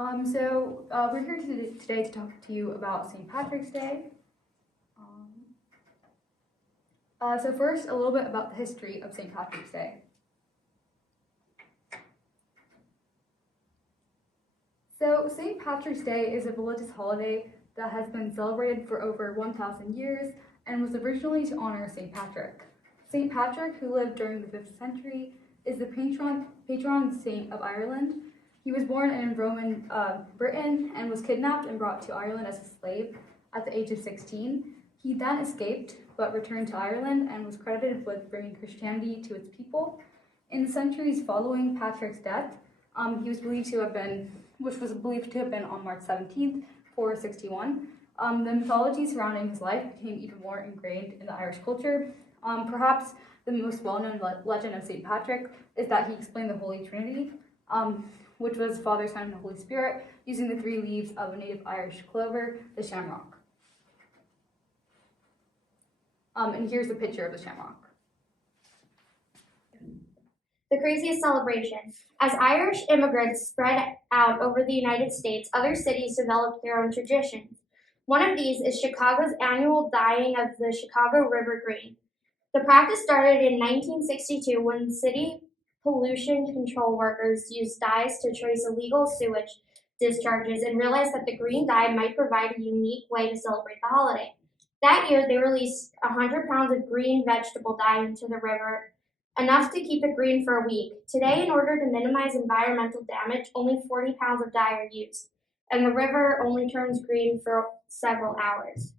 We're here today to talk to you about St. Patrick's Day. First, a little bit about the history of St. Patrick's Day. So St. Patrick's Day is a religious holiday that has been celebrated for over 1,000 years and was originally to honor St. Patrick. St. Patrick, who lived during the 5th century, is the patron saint of Ireland. He was born in Roman Britain and was kidnapped and brought to Ireland as a slave at the age of 16. He then escaped but returned to Ireland and was credited with bringing Christianity to its people. In the centuries following Patrick's death, he was believed to have been, which was believed to have been on March 17th, 461. The mythology surrounding his life became even more ingrained in the Irish culture. Perhaps the most well-known legend of St. Patrick is that he explained the Holy Trinity, which was Father, Son, and the Holy Spirit, using the 3 leaves of a native Irish clover, the shamrock. And here's a picture of the shamrock. The craziest celebration. As Irish immigrants spread out over the United States, other cities developed their own traditions. One of these is Chicago's annual dyeing of the Chicago River green. The practice started in 1962 when city pollution control workers used dyes to trace illegal sewage discharges and realized that the green dye might provide a unique way to celebrate the holiday. That year, they released 100 pounds of green vegetable dye into the river, enough to keep it green for a week. Today, in order to minimize environmental damage, only 40 pounds of dye are used, and the river only turns green for several hours.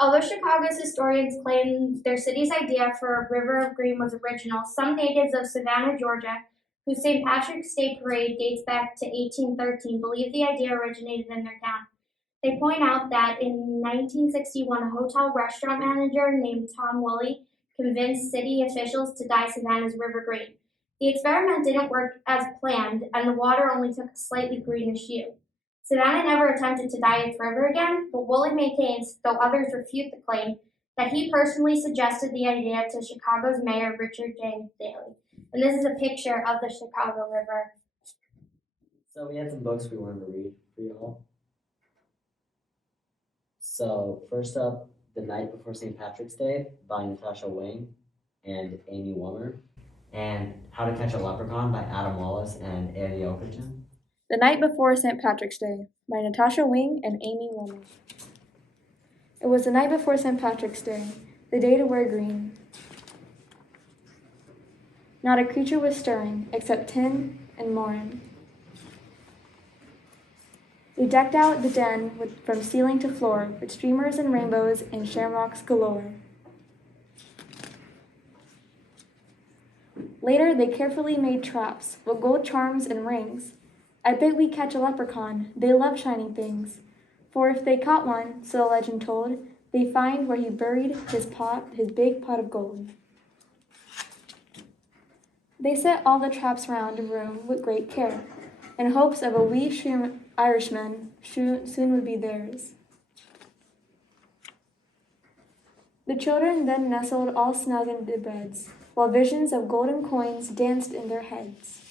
Although Chicago's historians claim their city's idea for a river of green was original, some natives of Savannah, Georgia, whose St. Patrick's Day parade dates back to 1813, believe the idea originated in their town. They point out that in 1961, a hotel restaurant manager named Tom Woolley convinced city officials to dye Savannah's river green. The experiment didn't work as planned, and the water only took a slightly greenish hue. Savannah never attempted to dye its river again, but Woolley maintains, though others refute the claim, that he personally suggested the idea to Chicago's mayor, Richard James Daley. And this is a picture of the Chicago River. So we had some books we wanted to read for you all. So first up, The Night Before St. Patrick's Day by Natasha Wing and Amy Wummer, and How to Catch a Leprechaun by Adam Wallace and Annie Okerton. The Night Before St. Patrick's Day by Natasha Wing and Amy Wummer. It was the night before St. Patrick's Day, the day to wear green. Not a creature was stirring except Tin and Morin. They decked out the den from ceiling to floor with streamers and rainbows and shamrocks galore. Later, they carefully made traps with gold charms and rings. I bet we catch a leprechaun. They love shiny things. For if they caught one, so the legend told, they find where he buried his big pot of gold. They set all the traps round a room with great care, in hopes of a wee Irishman soon would be theirs. The children then nestled all snug in their beds, while visions of golden coins danced in their heads.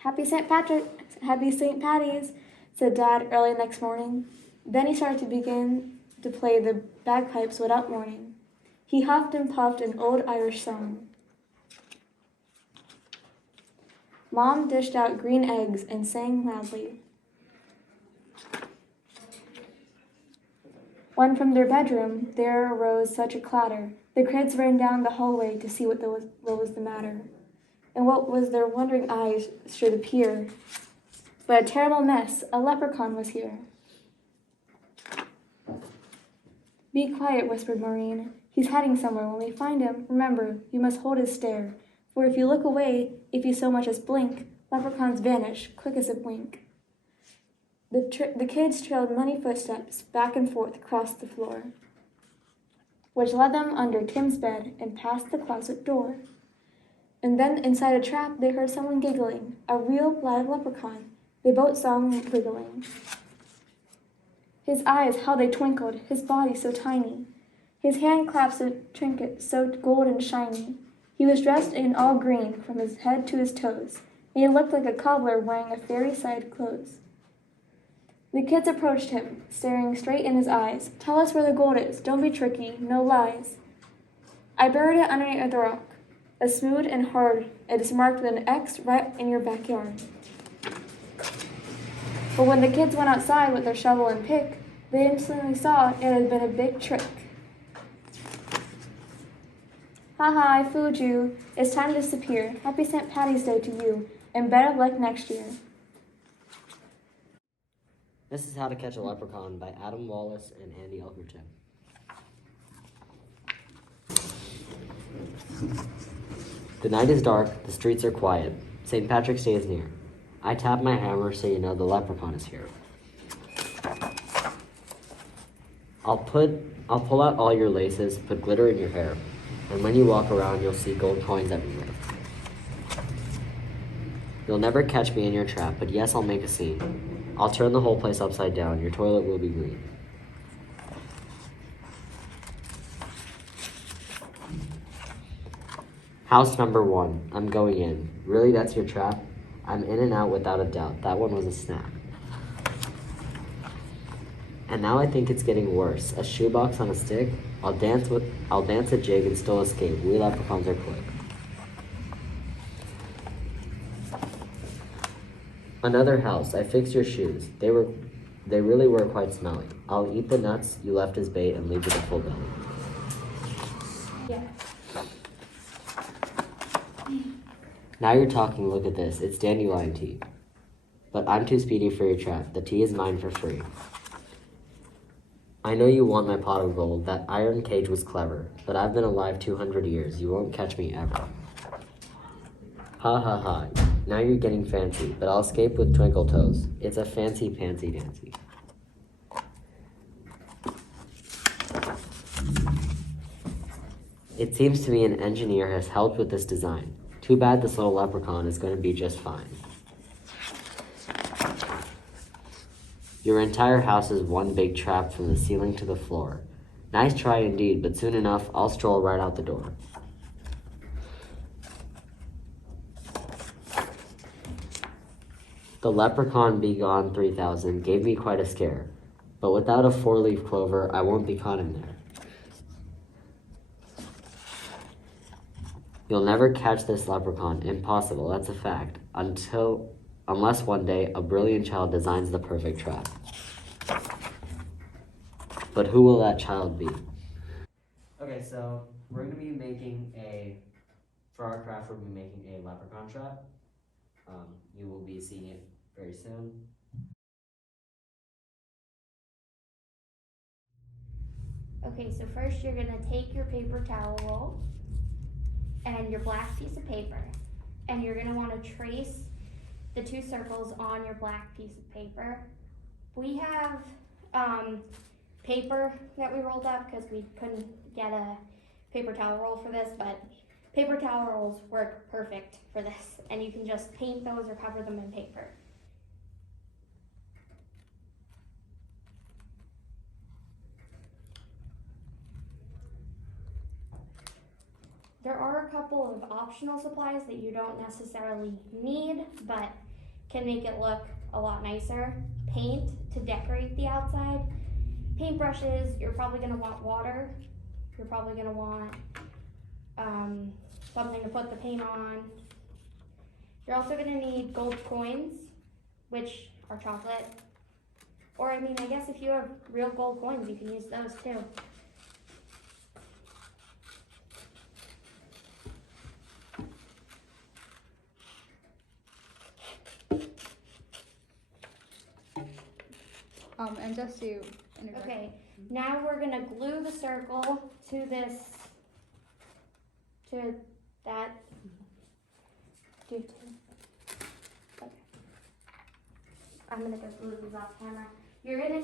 Happy St. Patty's, said Dad early next morning. Then he started to play the bagpipes without warning. He huffed and puffed an old Irish song. Mom dished out green eggs and sang loudly. When from their bedroom there arose such a clatter, the kids ran down the hallway to see what was the matter. And what was their wondering eyes should appear but a terrible mess, a leprechaun was here. Be quiet, whispered Maureen. He's hiding somewhere. When we find him, remember, you must hold his stare. For if you look away, if you so much as blink, leprechauns vanish, quick as a wink. The kids trailed many footsteps back and forth across the floor, which led them under Tim's bed and past the closet door. And then inside a trap they heard someone giggling, a real live leprechaun. They both saw him wriggling. His eyes, how they twinkled, his body so tiny, his hand clasped a trinket so gold and shiny. He was dressed in all green from his head to his toes, and he looked like a cobbler wearing a fairy-side clothes. The kids approached him, staring straight in his eyes. "Tell us where the gold is. Don't be tricky. No lies." "I buried it underneath the rock. It's smooth and hard. It is marked with an X right in your backyard." But when the kids went outside with their shovel and pick, they instantly saw it had been a big trick. "Ha ha, I fooled you. It's time to disappear. Happy St. Patty's Day to you, and better luck next year." This is How to Catch a Leprechaun by Adam Wallace and Andy Elkerton. The night is dark, the streets are quiet. St. Patrick's Day is near. I tap my hammer so you know the leprechaun is here. I'll pull out all your laces, put glitter in your hair, and when you walk around, you'll see gold coins everywhere. You'll never catch me in your trap, but yes, I'll make a scene. I'll turn the whole place upside down. Your toilet will be green. House number 1. I'm going in. Really, that's your trap? I'm in and out without a doubt. That one was a snap. And now I think it's getting worse. A shoebox on a stick? I'll dance a jig and still escape. We leprechauns are quick. Another house. I fixed your shoes. They really were quite smelly. I'll eat the nuts you left as bait and leave with a full belly. Yeah. Now you're talking, look at this. It's dandelion tea. But I'm too speedy for your trap. The tea is mine for free. I know you want my pot of gold. That iron cage was clever. But I've been alive 200 years. You won't catch me ever. Ha ha ha. Now you're getting fancy, but I'll escape with twinkle toes. It's a fancy pantsy dancy. It seems to me an engineer has helped with this design. Too bad this little leprechaun is going to be just fine. Your entire house is one big trap from the ceiling to the floor. Nice try indeed, but soon enough, I'll stroll right out the door. The leprechaun be gone 3000 gave me quite a scare, but without a 4-leaf clover, I won't be caught in there. You'll never catch this leprechaun, impossible, that's a fact, unless one day a brilliant child designs the perfect trap. But who will that child be? Okay, so we're going to be making for our craft, we're going to be making a leprechaun trap. You will be seeing it very soon. Okay, so first you're gonna take your paper towel roll and your black piece of paper, and you're gonna wanna trace the 2 circles on your black piece of paper. We have paper that we rolled up because we couldn't get a paper towel roll for this, but paper towel rolls work perfect for this, and you can just paint those or cover them in paper. There are a couple of optional supplies that you don't necessarily need, but can make it look a lot nicer. Paint to decorate the outside. Paintbrushes, you're probably gonna want water. You're probably gonna want something to put the paint on. You're also gonna need gold coins, which are chocolate. Or I mean, I guess if you have real gold coins, you can use those too. And just to interject. Okay, now we're gonna glue the circle to that. Okay. I'm gonna go glue these off camera. You're gonna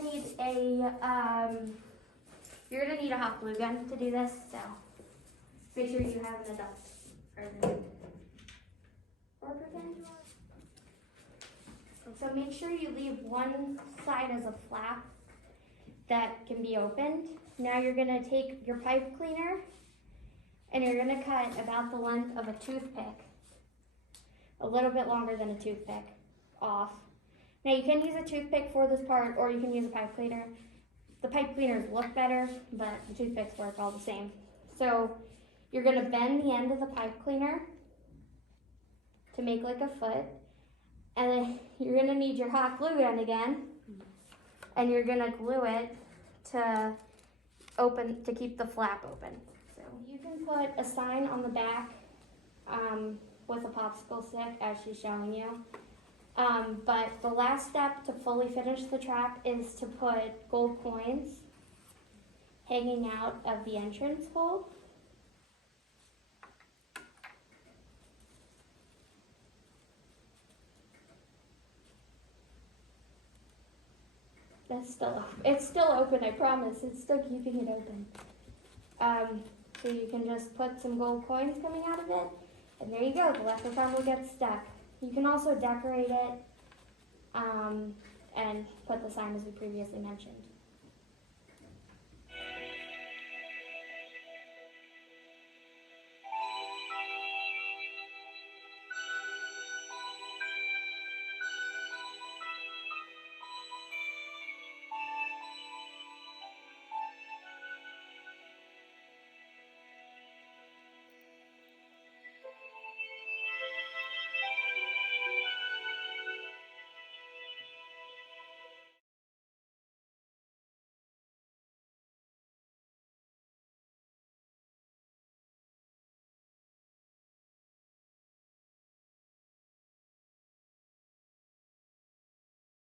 need a hot glue gun to do this, so make sure you have an adult or pretend you are. So make sure you leave one side as a flap that can be opened. Now you're gonna take your pipe cleaner and you're gonna cut about the length of a toothpick, a little bit longer than a toothpick, off. Now you can use a toothpick for this part, or you can use a pipe cleaner. The pipe cleaners look better, but the toothpicks work all the same. So you're gonna bend the end of the pipe cleaner to make like a foot, and then you're gonna need your hot glue gun again, and you're gonna glue it to keep the flap open. So you can put a sign on the back with a popsicle stick as she's showing you. But the last step to fully finish the trap is to put gold coins hanging out of the entrance hole. It's still open, I promise. It's still keeping it open. So you can just put some gold coins coming out of it, and there you go, the leprechaun will get stuck. You can also decorate it and put the sign as we previously mentioned.